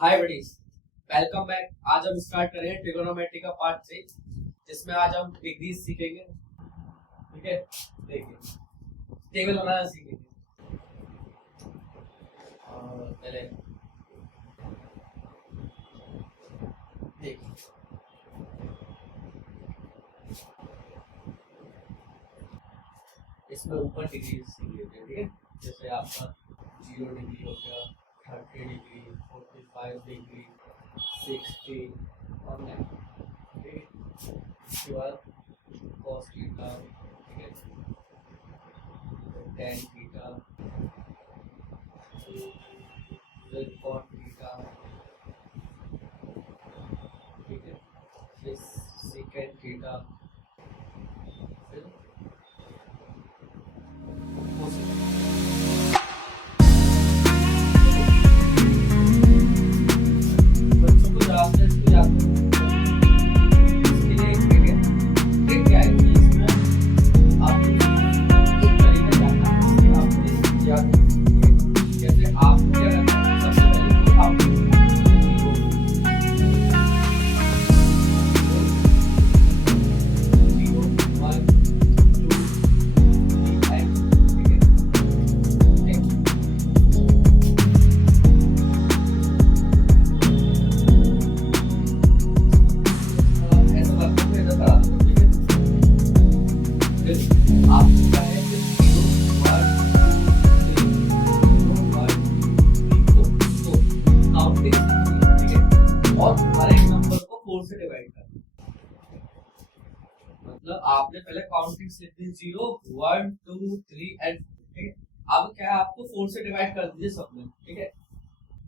हाय buddies, welcome back. आज हम start करेंगे ट्रिगोनोमेट्री का पार्ट 3, जिसमें आज हम डिग्रीज सीखेंगे। ठीक है, देखिए टेबल बनाना सीखेंगे। पहले देखिए, इसमें ऊपर डिग्री सीख लेते हैं। ठीक है, जैसे आपका 0 डिग्री हो गया, 30 डिग्री, 45 डिग्री, 60 और 90। ठीक है, उसके बाद cos थीटा, ठीक है, tan थीटा, फिर cot थीटा, ठीक है, फिर secant थीटा, फिर बच्चों को याद है, इसको याद करो। इसके लिए एक ट्रिक है। ट्रिक क्या है कि इसमें आपको एक तरीका जानना है कि आपने याद रखना है। जैसे आपको क्या करना है, सबसे पहले तो आपको से डिवाइड करना। मतलब आपने पहले काउंटिंग लिख दी 0 1 2 3 एंड, ठीक है। अब क्या है, आपको 4 से डिवाइड कर दीजिए सब में, ठीक है।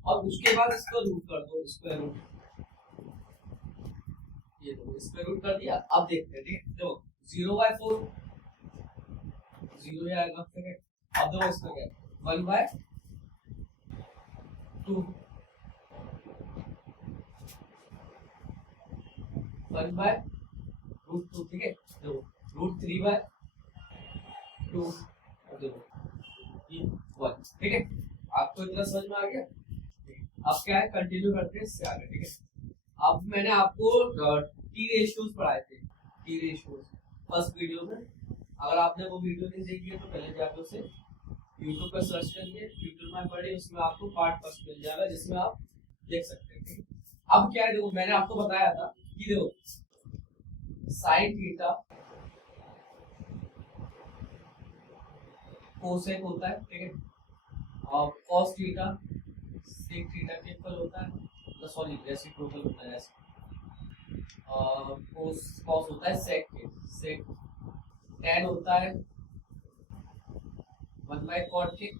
और उसके बाद इसको रूट कर दो, स्क्वायर रूट। ये दो स्क्वायर रूट कर दिया। अब देखते हैं, ठीक है। देखो 0/4 0 ही आएगा, ठीक है। अब देखो इसका क्या है, 1/2 1/√2, ठीक है। देखो √3/2, देखो ये 1, ठीक है। आपको इतना समझ में आ गया। अब क्या है, कंटिन्यू करते हैं इससे आगे, ठीक है। अब मैंने आपको टी रेशियोज पढ़ाए थे, टी रेशियोज फर्स्ट वीडियो में। अगर आपने वो वीडियो नहीं देखी है तो पहले जाकर उसे यूट्यूब पर सर्च करिए, यूट्यूब में पढ़िए, उसमें आपको पार्ट फर्स्ट मिल जाएगा जिसमें आप देख सकते हैं, ठीक है। अब क्या है, देखो मैंने आपको बताया था कि देखो साइन थीटा कोसेक होता है, ठीक है। और कॉस थीटा सेक थीटा के इक्वल होता है, मतलब सॉरी रेसिप्रोकल होता है ऐसे। कोस कॉस होता है सेक के, सेक। tan होता है 1/cot के,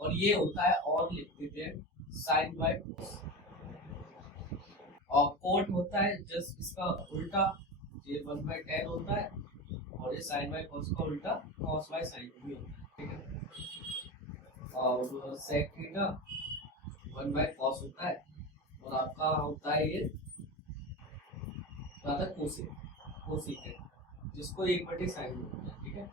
और ये होता है, और लिख देते हैं sin/cos। और कोट होता है जस्ट इसका उल्टा, ये 1/tan होता है, और ये sin/cos का उल्टा cos/sin भी होता है, ठीक है। और sec थीटा 1/cos होता है, और आपका होता है ये कोसेक, कोसेक जिसको 1/sin होता है, ठीक है।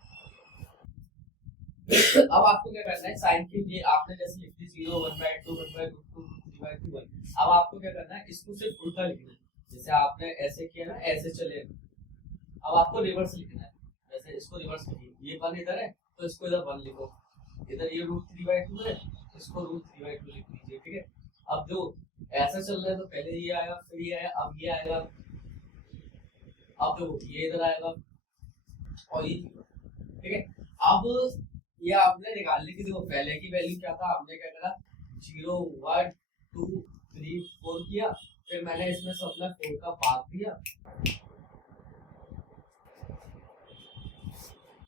अब आपको क्या करना है, साइन के लिए आपने जैसे लिख दी 0 1/2 1/2 3/2 1। अब आपको क्या करना है, इसको सिर्फ उल्टा लिखना है। जैसे आपने ऐसे किया ना, ऐसे चले। अब आपको रिवर्स लिखना है, जैसे इसको रिवर्स लिखिए। ये 1 इधर है तो इसको इधर 1 लिखो। इधर ये √3/2 है, इसको √3/2 लिख दीजिए, ठीक है। अब जो ऐसा चल रहा है तो पहले ये आएगा, फिर ये आया, अब ये आएगा। अब देखो ये इधर आएगा और ये, ठीक है। अब ये आपने निकालने की, देखो पहले की वैल्यू क्या था, आपने क्या करा 0 1 2 3 4 किया, फिर मैंने इसमें सब में 4 का भाग दिया,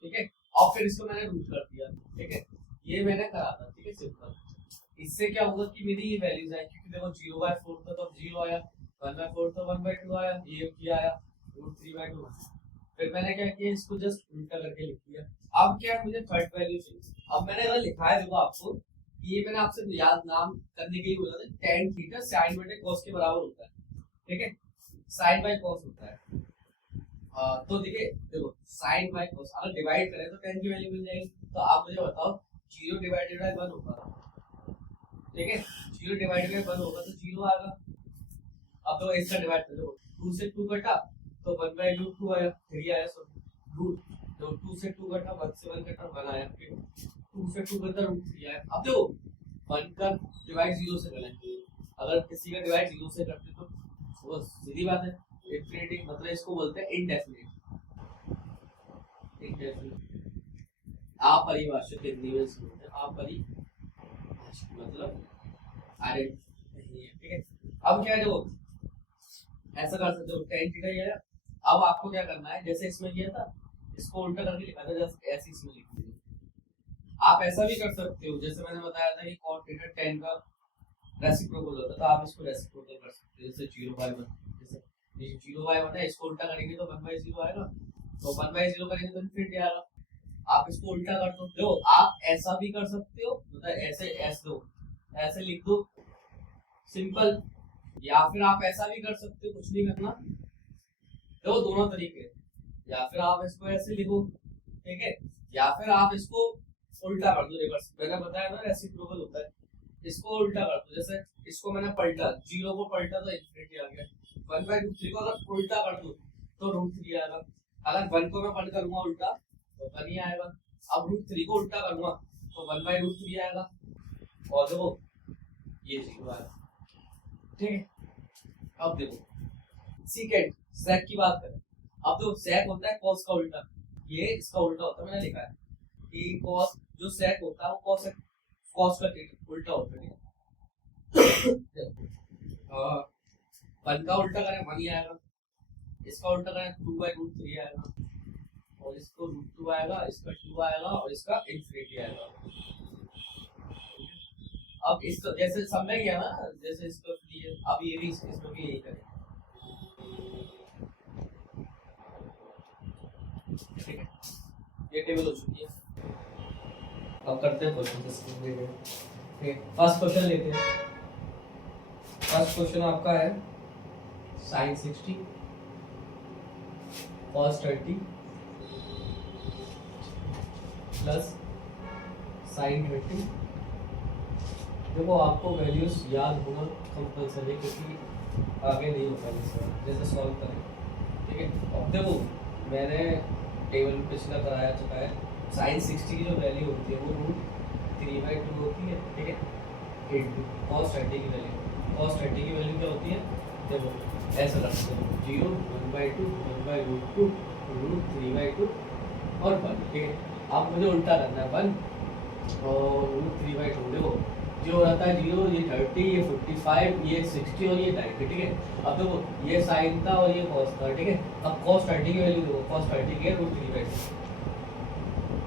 ठीक है। और फिर इसको मैंने रूट कर दिया, ठीक है। ये मैंने करा था, ठीक है, सिंपल। इससे क्या होगा कि मेरी ये वैल्यूज आई, क्योंकि देखो 0/4 था तो 0 आया, 1/4 तो 1/2 आया, ये आया √3/2। फिर मैंने क्या किया, इसको जस्ट उल्टा करके लिख दिया। अब क्या है, मुझे थर्ड वैल्यू चाहिए। अब मैंने अगर लिखा है, देखो आपको ये मैंने आपसे याद नाम करने के लिए बोला था, tan थीटा sin/cos के बराबर होता है, ठीक है। sin/cos होता है। तो देखिए, देखो sin/cos अगर डिवाइड करें तो tan की वैल्यू मिल जाएगी। तो आप मुझे बताओ 0 डिवाइडेड बाय 1 होगा, ठीक है, 0 डिवाइड में 1 होगा तो 0 आएगा। अब तो इसका डिवाइड कर दो, 2 से 2 कटा तो 1/√2 आया, 3 आया, सो रूट, तो 2 से 2 कटा, 1 से 1 कटा, 1 आया, फिर 2 से 2 कटा √3 आया। अब देखो 1 का डिवाइड 0 से करना है, अगर किसी का डिवाइड 0 से करते तो वो सीधी बात है इंफिनिटी, मतलब इसको बोलते हैं इनडेफिनिट। अपरिभाषित हिंदी में इसको बोलते हैं अपरिभाषित, मतलब आइडेंटिटी नहीं है, ठीक है। अब क्या है, देखो ऐसा कर सकते हो tan थीटा ये है। अब आपको क्या करना है, जैसे इसमें किया था इसको उल्टा करके लिखा था, जैसे ऐसे इसमें लिख दिया। आप ऐसा भी कर सकते हो, जैसे मैंने बताया था कि cot थीटा tan का रेसिप्रोकल होता है, तो आप इसको रेसिप्रोकल कर सकते हो, जैसे 0/1, जैसे 0/1 है, इसको उल्टा करेंगे तो 1/0 आएगा, तो 1/0 करेंगे तो इनफिनिटी आएगा। आप इसको उल्टा कर सकते हो, आप ऐसा भी कर सकते हो, मतलब ऐसे ऐसे लिख दो सिंपल, या फिर आप ऐसा भी कर सकते हो, कुछ नहीं करना, देखो दोनों तरीके, या फिर आप इसको ऐसे लिखो, ठीक है, या फिर आप इसको उल्टा कर दो, रिवर्स, मैंने बताया ना रेसिप्रोकल होता है, इसको उल्टा कर दो, जैसे इसको मैंने पलटा, 0 को पलटा तो इनफिनिटी आ गया, 1/√3 को अगर उल्टा कर दो तो √3 आएगा, अगर 1 को मैं पलट करूंगा उल्टा तो 1 ही आएगा, अब √3 को उल्टा करूंगा तो 1/√3 आएगा, और देखो ये 0 आएगा, ठीक है। अब देखो सीकेंट सेक की बात करें, अब जो सेक होता है कॉस का उल्टा, ये इसका उल्टा होता है, मैंने लिखा है कि कॉस, जो सेक होता है वो कॉस का उल्टा होता है, वन का उल्टा करें 1 ही आएगा, इसका उल्टा करें 2/√3 आएगा, और इसको √2 आएगा, इसका 2 आएगा, और इसका इनफिनिटी आएगा। अब इसको जैसे समझ गया ना, जैसे इसको अब ये भी इसमें भी यही करें, ठीक है, ये टेबल हो चुकी है। अब करते हैं क्वेश्चन, ठीक है, फर्स्ट क्वेश्चन लेते हैं। फर्स्ट क्वेश्चन आपका है sin 60 cos 30 प्लस sin 20। देखो आपको वैल्यूज याद होना कंपल्सरी है, क्योंकि आगे नहीं हो पाएगा जैसे सॉल्व करें, ठीक है। अब देखो मैंने टेबल पिछला कराया चुका है, sin 60 की जो वैल्यू होती है वो √3/2 होती है, ठीक है, इंटू cos 30 की वैल्यू, cos 30 की वैल्यू क्या होती है, देखो ऐसा रखते हैं 0, 1/2, 1/√2, √3/2 और 1, ठीक है। अब मुझे उल्टा करना है 1 और √3/2, देखो जो रहता है 0, ये 30, ये 55, ये 60 और ये 90, ठीक है। अब देखो ये साइन था और ये कॉस था, ठीक है। अब cos 30 की वैल्यू देखो, cos 30 की है √3/2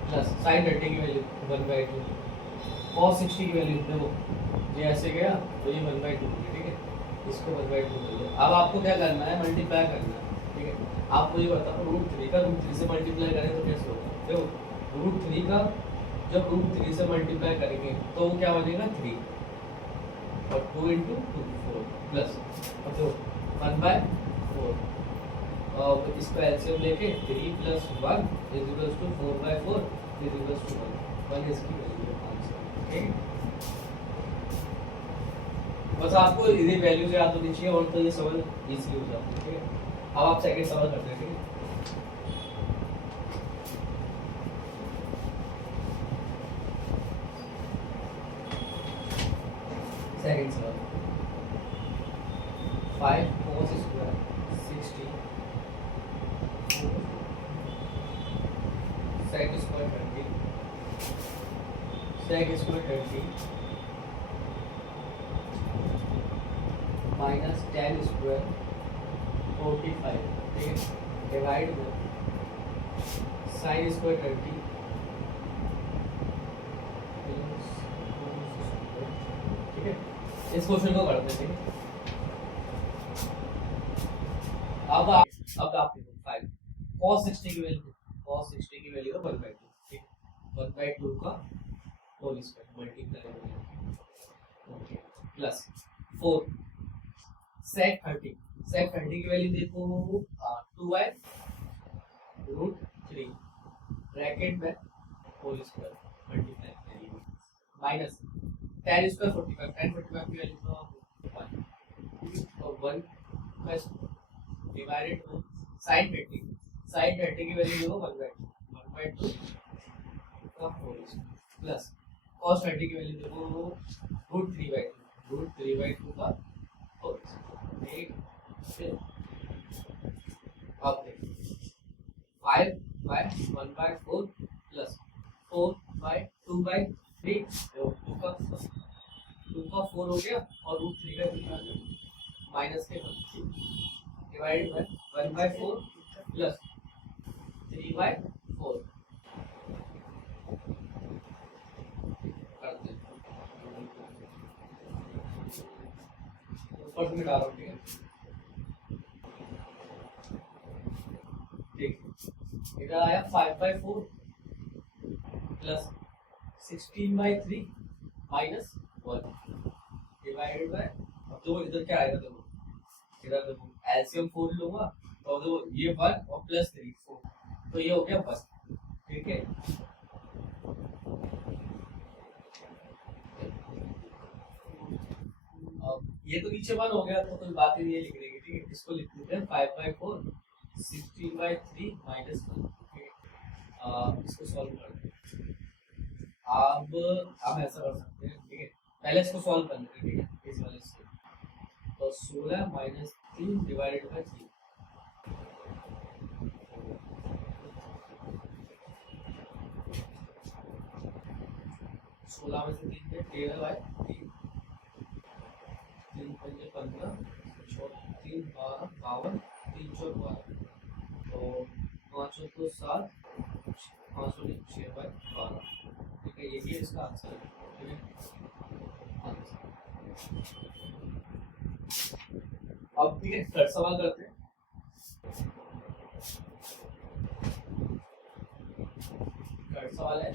प्लस sin 30 की वैल्यू 1/2, cos 60 की वैल्यू देखो ये ऐसे गया तो ये 1/2, ठीक है, इसको 1/2 कर लो। अब आपको क्या करना है, मल्टीप्लाई करना है, ठीक है। आप मुझे बताओ √3 का √3 से मल्टीप्लाई करें तो कैसे होगा, देखो √3 का जब √3 से मल्टीप्लाई करेंगे तो वो क्या बनेगा 3, और 2 × 2 4 प्लस, अब तो 1/4, और इसको एलसीएम लेके 3 + 1 = 4/4 = 1 इसकी वैल्यू है आंसर, ठीक है। बस आपको इसी वैल्यू से याद होनी चाहिए, और तो ये सवाल इजी हो जाता है, ठीक है। अब आप सेकंड सवाल करते हैं, ठीक है। सेकंड सवाल 5 cos square 60 sec square 30 sec square 30 minus tan square 45, ठीक है, डिवाइड में sin स्क्वायर 30 ठीक है। इस क्वेश्चन को करते हैं, ठीक है। अब आप देखो 5 cos 60 की वैल्यू, cos 60 की वैल्यू है 1/2, ठीक है, 1/2 का whole square multiply okay plus 4 sec 30 की वैल्यू देखो 2/√3 ब्रैकेट में whole square multiply minus tan square 45, tan 45 की वैल्यू तो 1 और 1 plus divided by sin 30, sin 30 की वैल्यू देखो 1/2 का होल प्लस cos 30 की वैल्यू देखो √3/2 का होल। ठीक है, अब देखिए 5/1/4 प्लस 4/2/3 2 का 4 हो गया और √3 का कितना आ गया माइनस के 1 डिवाइडेड बाय 1/4 प्लस 3/4 करते हैं ऊपर में डालो। ठीक है, देखिए इधर आया 5/4 प्लस 16/3 माइनस 1 डिवाइडेड बाय, अब तो इधर क्या आएगा देखो, इधर देखो एलसीएम 4 लूंगा तो देखो ये 1 और प्लस 3 4, तो ये हो गया 1। ठीक है, अब ये तो नीचे 1 हो गया तो कोई बात ही नहीं है लिखने की। ठीक है, इसको लिख देते हैं 5/4 16/3 माइनस 1। इसको सॉल्व करते हैं। अब हम ऐसा कर सकते हैं। ठीक है, पहले इसको सॉल्व कर लेते हैं। ठीक है, इस वाले से तो 16 माइनस 3 डिवाइडेड बाय 3, 16 में से 3 पे 13/3, 3 पंजे 15, 3 12 52, 3 4 12, तो 5 तो 7, 5 6/12। ठीक है, यही इसका आंसर है। ठीक है, अब ठीक है थर्ड सवाल करते हैं। थर्ड सवाल है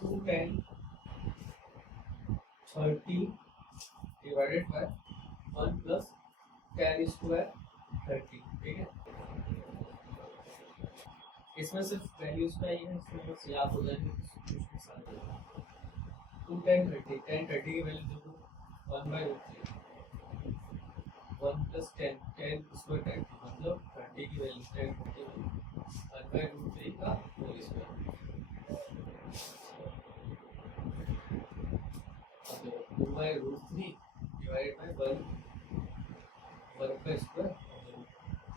2 10 30 divided by 1 plus tan square 30। ठीक है, इसमें सिर्फ वैल्यूज का ही है, इसमें बस याद हो जाएंगे उसके साथ। 2 tan 30, tan 30 की वैल्यू देखो 1/√3, 1 प्लस 10 tan स्क्वायर 30 मतलब 30 की वैल्यू tan 30 1/√3 का होल स्क्वायर। 2/√3 डिवाइडेड बाय 1 का स्क्वायर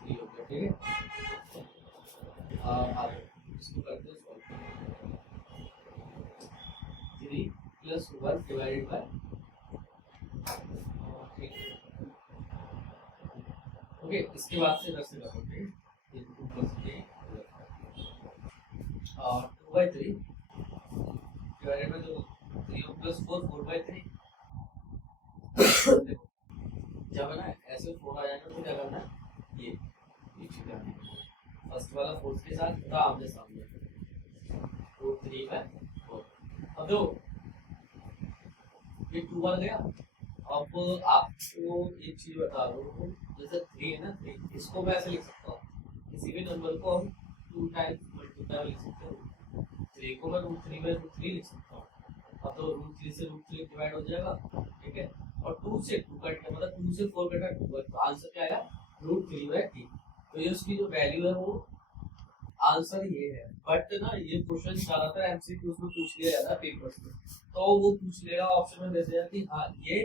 3 हो गया। ठीक है, अब इसको करते हैं solve. 3 plus 1 divided by, okay इसके बाद से कैसे करोगे, ये 2 प्लस 3 और 2/3 डिवाइडेड बाय 3 प्लस 4 4/3। देखो जब है ना ऐसे 4 आ जाएगा तो क्या करना है, ये नीचे जाना है फर्स्ट वाला फोर्स के साथ पूरा आमने सामने √3/4। अब देखो ये 2 आ गया। अब आपको एक चीज बता दूं, जैसे 3 है ना, 3 इसको मैं ऐसे लिख सकता हूँ, किसी भी नंबर को हम 2 टाइम्स मल्टीप्लाई लिख सकते हैं। 3 को मैं √3/√3 लिख सकता हूँ। अब तो √3 से √3 डिवाइड हो जाएगा। ठीक है, और 2 से 2 कट गया, मतलब 2 से 4 कटा 2, तो आंसर क्या आएगा √3/3। तो ये उसकी जो वैल्यू है वो आंसर ये है। बट ना ये क्वेश्चन ज्यादातर एमसीक्यूज में पूछ लिया जाता है पेपर्स में, तो वो पूछ लेगा ऑप्शन में दे देगा कि हाँ ये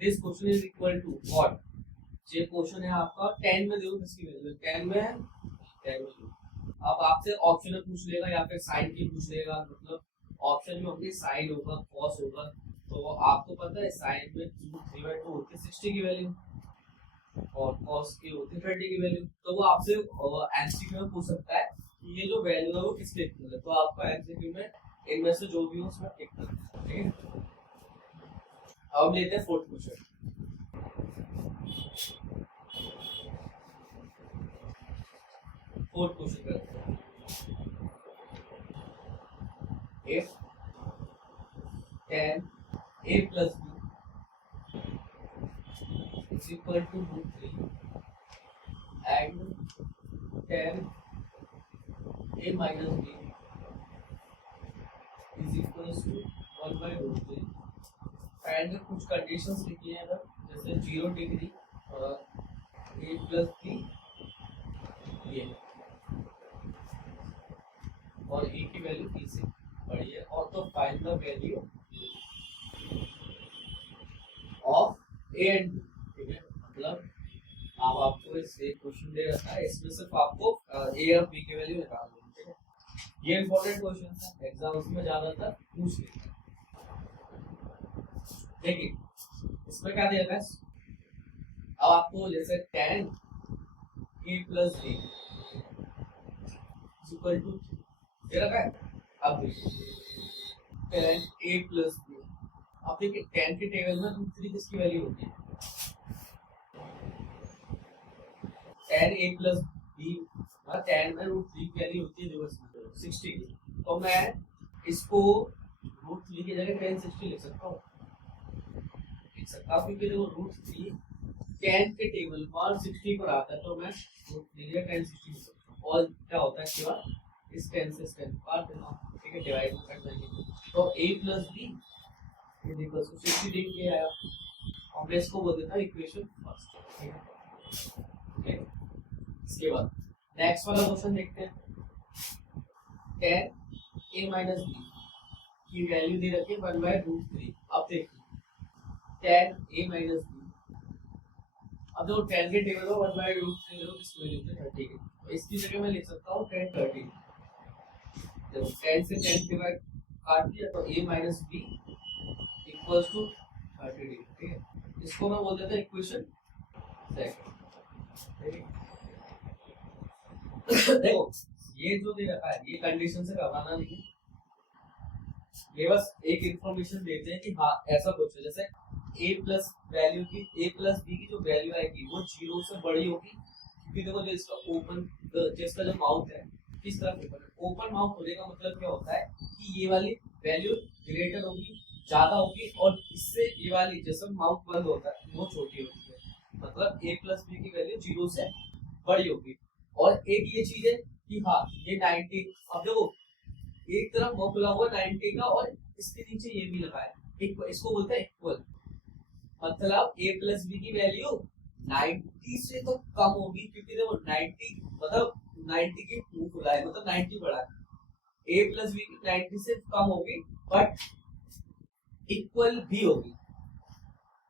this question is equal to what. ये क्वेश्चन है आपका 10 में, देखो किसकी वैल्यू 10 में है, 10 में। अब आपसे ऑप्शन में पूछ लेगा या फिर साइन की पूछ लेगा, मतलब ऑप्शन में होंगे साइन होगा कॉस होगा, तो आपको पता है साइन में 3/2 होती है 60 की वैल्यू और कॉस की होती है 30 की वैल्यू। तो वो आपसे एमसीक्यू में पूछ सकता है कि ये जो वैल्यू है वो किसके इक्वल है, तो आपका एमसीक्यू में इनमें से जो भी हो उसमें टिक करना है। ठीक है, अब लेते हैं फोर्थ क्वेश्चन। फोर्थ क्वेश्चन करते हैं, if tan a plus b is equal to √3 and tan a minus b is equals to 1/√3 and कुछ कंडीशंस लिखी है अगर जैसे 0 डिग्री और a प्लस बी ये और a की वैल्यू b से बड़ी है और तो find the value of a and b, ठीक है। मतलब अब आपको इससे क्वेश्चन दे रखा है, इसमें सिर्फ आपको a और b की वैल्यू निकालनी है, ठीक है। ये इंपॉर्टेंट क्वेश्चन है, एग्जाम्स में ज्यादातर पूछ लेते हैं। देखिए इसमें क्या दिया है, अब आपको जैसे tan a plus b equal to दे रखा है। अब देखिए tan a प्लस b, अब देखिए tan के टेबल में √3 किसकी वैल्यू होती है, tan a plus b tan में √3 की वैल्यू होती है रिवर्स में 60 की, तो मैं इसको √3 की जगह tan 60 लिख सकता हूँ, क्योंकि देखो √3 tan के टेबल पर 60 पर आता है, तो मैं √3 या tan 60 लिख सकता हूँ। और क्या होता है इसके बाद इस tan से tan काट देना, ठीक है, डिवाइड कर देंगे, तो a plus b is equal to 60 देख के आया। अब मैं इसको बोल देता हूँ इक्वेशन फर्स्ट, ठीक है। इसके बाद नेक्स्ट वाला क्वेश्चन देखते हैं। tan a माइनस b की वैल्यू दे रखी है 1/√3। अब देखिए tan a माइनस b, अब देखो tan के टेबल में 1/√3 लो, इसको लिख लेते हैं 30 के, तो इसकी जगह मैं लिख सकता हूँ tan 30। देखो tan से tan डिवाइड काट दिया, तो a minus b equals to 30 degree, ठीक है। इसको मैं बोल देता हूँ इक्वेशन सेकंड, ठीक है। देखो ये जो दे रखा है, ये कंडीशन से घबराना नहीं है, ये बस एक इंफॉर्मेशन देते हैं कि हाँ ऐसा कुछ है। जैसे a प्लस वैल्यू की a प्लस b की जो वैल्यू आएगी वो 0 से बड़ी होगी, क्योंकि देखो जो इसका ओपन जिसका जो माउथ है किस तरफ ओपन है, ओपन माउथ होने का मतलब क्या होता है कि ये वाली वैल्यू ग्रेटर होगी, ज्यादा होगी, और इससे ये वाली जैसे माउथ बंद होता है वो छोटी होती है, मतलब a प्लस b की वैल्यू 0 से बड़ी होगी। और एक ये चीज है कि हाँ ये 90, अब देखो एक तरफ वो खुला हुआ 90 का और इसके नीचे ये भी लगा है, इसको बोलते हैं इक्वल, मतलब a प्लस b की वैल्यू 90 से तो कम होगी, क्योंकि देखो 90 मतलब 90 की मुंह खुला है, मतलब 90 बड़ा है। a प्लस b की 90 से कम होगी बट इक्वल भी होगी।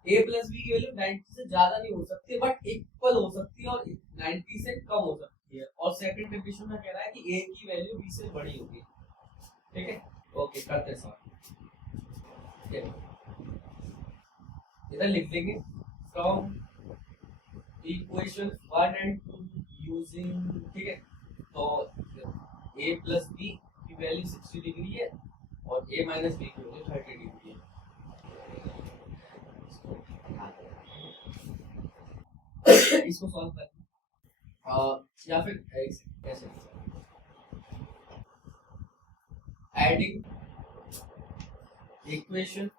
a प्लस b की वैल्यू 90 से ज्यादा नहीं हो सकती बट इक्वल हो सकती है और 90 से कम हो सकती है। और सेकंड कंडीशन में कह रहा है कि a की वैल्यू b से बड़ी होगी, ठीक है। ओके करते हैं सवाल, इधर लिख देंगे फ्रॉम इक्वेशन 1 एंड 2 यूजिंग, ठीक है। तो a प्लस b की वैल्यू 60 डिग्री है और a माइनस b की वैल्यू 30 डिग्री है। इसको सॉल्व करते हैं या फिर ऐसे एडिंग इक्वेशन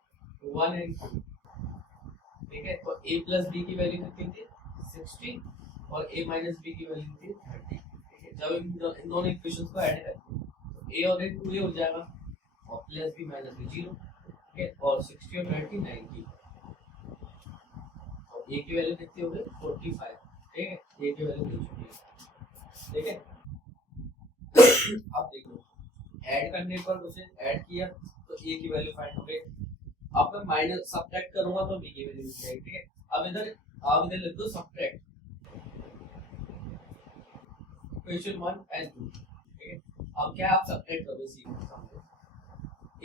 1 एंड 2, ठीक है। तो a प्लस b की वैल्यू कितनी थी 60 और a माइनस b की वैल्यू थी 30, ठीक है। जब इन दोनों इक्वेशंस को ऐड करें तो a और a 2a हो जाएगा और प्लस b माइनस b 0, ठीक है। और 60 और 30 90, और a की वैल्यू कितनी हो गई 45, ठीक है। a की वैल्यू मिल चुकी है, ठीक है। अब देखो ऐड करने पर उसे ऐड किया तो a की वैल्यू फाइंड हो गई। अब मैं माइनस सब्ट्रैक्ट करूंगा तो b की वैल्यू मिल जाएगी, ठीक है। अब इधर लिख दो सब्ट्रैक्ट इक्वेशन 1 एंड 2, ठीक है। अब क्या आप सब्ट्रैक्ट करोगे सी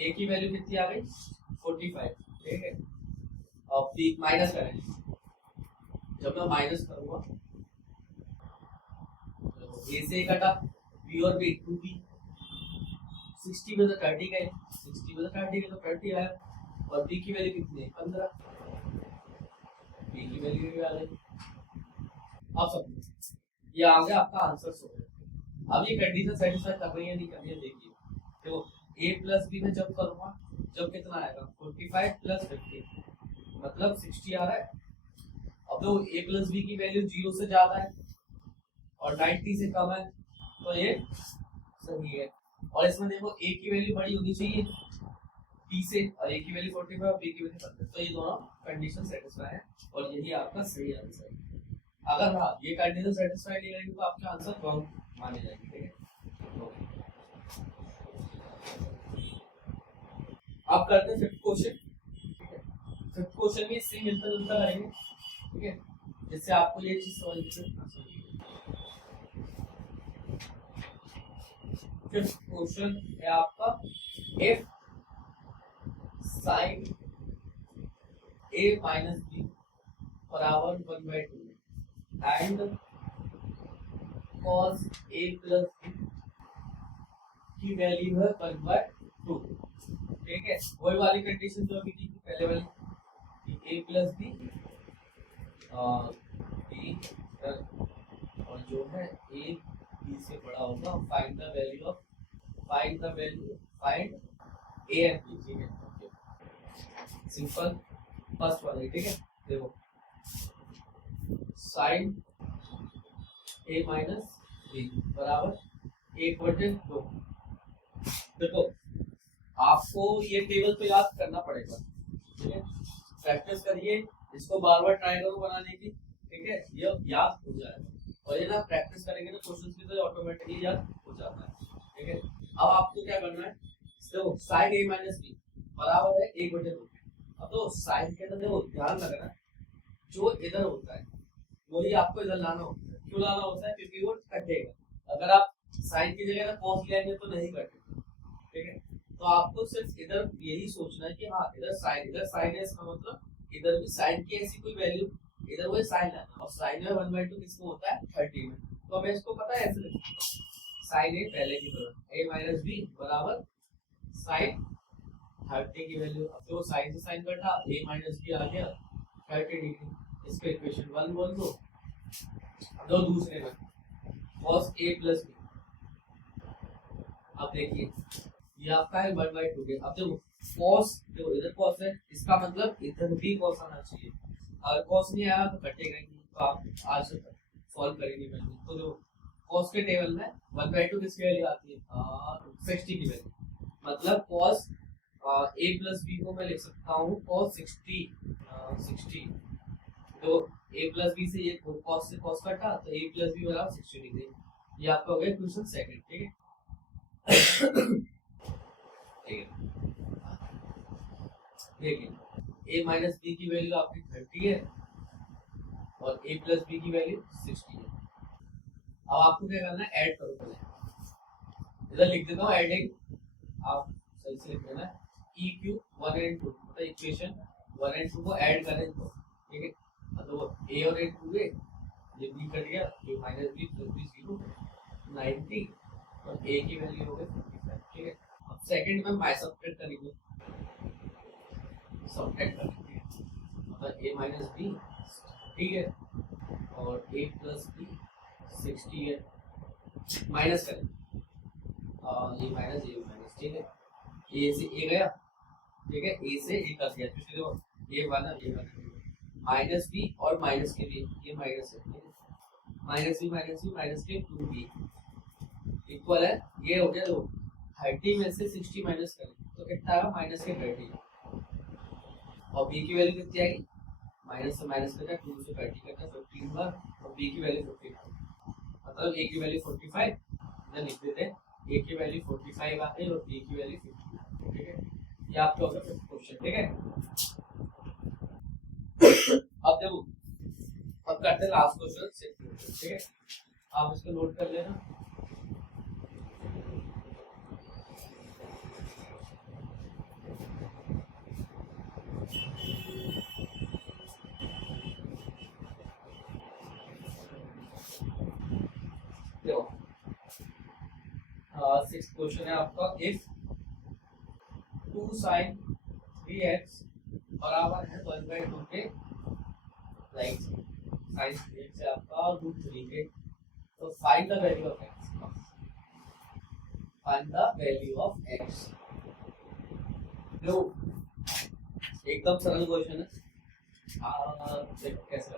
a की वैल्यू कितनी आ गई 45, ठीक है। अब b माइनस करें, जब मैं माइनस करूंगा a से कटा b और b 2b, 60 में तो 30 गए, 60 में तो 30 गए तो 30 आया, और b की वैल्यू कितनी है 15, b की वैल्यू भी आ गई। अब सब ये आ गया आपका आंसर। सो अब ये कंडीशन सेटिस्फाई कर रही है नहीं कर रही है, देखिए तो a प्लस b में जब करूंगा जब कितना आएगा 45 प्लस 50 मतलब 60 आ रहा है। अब तो a प्लस b की वैल्यू 0 से ज्यादा है और 90 से कम है, तो ये सही है। और इसमें देखो a की वैल्यू बड़ी होनी चाहिए t से और a की वैल्यू 45 और b की वैल्यू 15, तो ये दोनों कंडीशन सेटिस्फाई है और यही आपका सही आंसर है। अगर हाँ ये कंडीशन सेटिस्फाई नहीं रहेगी तो आपका आंसर रॉन्ग माने जाएंगे, ठीक है। अब करते हैं फिफ्थ क्वेश्चन, ठीक है। फिफ्थ क्वेश्चन में इससे मिलता जुलता करेंगे, ठीक है, जिससे आपको ये चीज समझ में। फिफ्थ क्वेश्चन है आपका if sin a minus b बराबर 1/2 and cos a plus b की वैल्यू है 1/2, ठीक है। वही वाली कंडीशन जो अभी थी पहले वाली, a प्लस b b और जो है a b से बड़ा होगा, find the value find a and b, ठीक है। सिंपल फर्स्ट वाला, ठीक है। देखो साइन a माइनस b बराबर 1/2। देखो आपको ये टेबल तो याद करना पड़ेगा, ठीक है। प्रैक्टिस करिए इसको, बार बार ट्राई करो बनाने की, ठीक है। ये याद हो जाएगा और ये ना प्रैक्टिस करेंगे तो क्वेश्चंस भी तो ऑटोमेटिकली याद हो जाता है, ठीक है। अब आपको क्या करना है, देखो साइन a माइनस b बराबर है 1/2। अब तो साइन के अंदर देखो ध्यान रखना, जो इधर होता है वही आपको इधर लाना होता है। क्यों लाना होता है? क्योंकि वो कटेगा। अगर आप साइन की जगह कॉस लेंगे तो नहीं कटेगा, ठीक है। तो आपको सिर्फ इधर यही सोचना है कि हाँ इधर साइन है, इसका मतलब इधर भी साइन की ऐसी कोई वैल्यू, इधर वो साइन लाना। और साइन में 1/2 किसको होता है? 30 में। तो हमें इसको पता है ऐसे साइन ए पहले की तरह a माइनस b बराबर साइन 30 की वैल्यू। अब तो साइन से साइन कटा, a माइनस b आ गया 30 डिग्री। इसका इक्वेशन 1 बोल दो। दो दूसरे में cos a प्लस b। अब देखिए ये आपका है 1/2 के। अब देखो cos, देखो इधर cos है, इसका मतलब इधर भी cos आना चाहिए। अगर cos नहीं आया तो कटेगा नहीं, तो आप आज सॉल्व करेंगे पहले। तो जो cos के टेबल में 1/2 किसकी वैल्यू आती है? 60 की वैल्यू। मतलब cos a प्लस b को मैं लिख सकता हूँ cos 60। तो a प्लस b से ये cos से cos कटा, तो a प्लस b बराबर 60 डिग्री। ये आपका हो गया क्वेश्चन सेकंड, ठीक है। ठीक है, देखिए a माइनस b की वैल्यू आपकी 30 है और a प्लस b की वैल्यू 60 है। अब आपको क्या करना है, ऐड करो पहले। इधर लिख देता हूँ एडिंग, आप सही से लिख देना e क्यूब 1 and 2, मतलब इक्वेशन 1 and 2 को ऐड करें तो, ठीक है। मतलब a और a 2 है, ये b कट गया, ये माइनस b प्लस b 0 90 और a की वैल्यू हो गई 55, ठीक है। अब सेकंड में बाय सब्ट्रैक्ट करेंगे, मतलब a माइनस b, ठीक है, और a प्लस b 60 है। माइनस करें, ये माइनस, ठीक है। a से a गया, ठीक है, a से a कट गया, तो देखो ये वाला माइनस b और माइनस के b, ये माइनस है, ठीक है। माइनस के 2b इक्वल है, ये हो गया। 30 में से 60 माइनस करें तो कितना आएगा? माइनस के 30। और b की वैल्यू कितनी आएगी? माइनस से माइनस करता है, 2 से 30 करता है 15 बार, और b की वैल्यू 55, मतलब a की वैल्यू 45। इधर लिख देते हैं a की वैल्यू 45 आ गई और b की वैल्यू 50, ठीक है। ये आपका होगा फिफ्थ क्वेश्चन, ठीक है। अब देखो, अब करते हैं लास्ट क्वेश्चन, ठीक है। आप इसको नोट कर लेना। देखो सिक्स्थ क्वेश्चन है आपका, इफ 2 sin 3x बराबर है 1/2 के, लाइक sin 3x है आपका √3 के, तो find the value of x। Find the value of x। लो एकदम सरल क्वेश्चन है, देखो कैसे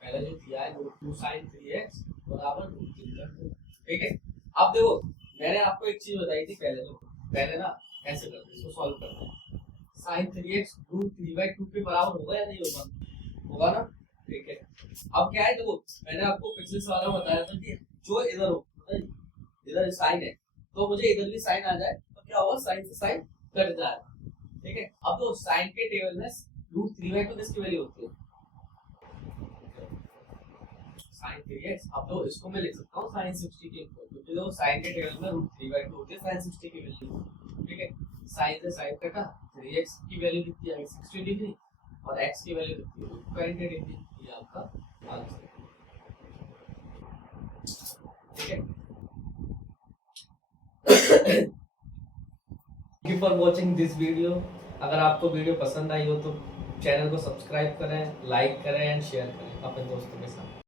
पहले जो दिया है 2 sin 3x बराबर √3, ठीक है। अब देखो मैंने आपको एक चीज बताई थी पहले, तो पहले ना ऐसे करते हैं, इसको सॉल्व करते हैं। sin 3x रूट 3/2 के बराबर होगा या नहीं होगा? होगा ना, ठीक है। अब क्या है, देखो मैंने आपको पिछले सवाल में बताया था कि जो इधर हो, इधर साइन है तो मुझे इधर भी साइन आ जाए तो क्या होगा, साइन से साइन कट जाएगा, ठीक है। अब तो साइन के टेबल में रूट 3/2 किसकी वैल्यू होती है, sin 3x। अब तो इसको मैं लिख सकता हूँ sin 60 के इक्वल, क्योंकि देखो sin के टेबल में रूट 3/2 होती है sin 60 की वैल्यू, ठीक है। sin से sin कटा, 3x की वैल्यू कितनी आ गई 60 डिग्री और x की वैल्यू कितनी है 20 डिग्री, ये आपका आंसर है, ठीक है। Thank you for watching this video. अगर आपको वीडियो पसंद आई हो तो चैनल को सब्सक्राइब करें, लाइक करें एंड शेयर करें अपने दोस्तों के साथ।